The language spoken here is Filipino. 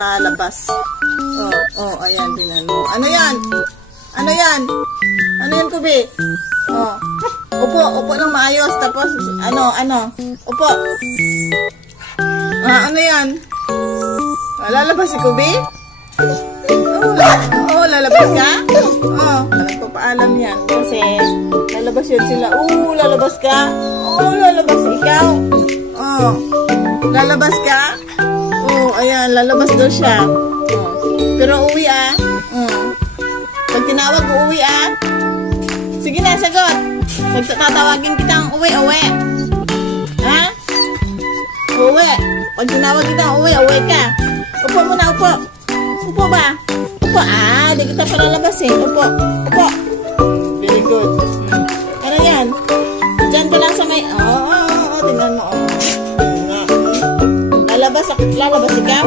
Labas. Ayan, tingnan mo. Ano yan? Ano yan? Ano yan, Kubi? Upo ng maayos. Tapos, upo. Ano yan? Lalabas si Kubi? Lalabas ka? Nagpapaalam yan. Kasi, lalabas yan sila. Lalabas ka? Lalabas ikaw. Lalabas ka? Ayan, lalabas daw siya. Pero uwi Pag tinawag, uuwi Sige na, sagot. Pag tatawagin kitang uwi. Ha? Uwi. Pag tinawag kitang uwi ka. Upo muna, upo. Upo ba? Upo. Di kita palalabas Upo. Very good. Ano yan? Diyan ka lang sa may... tingnan mo. Lalabas ikaw?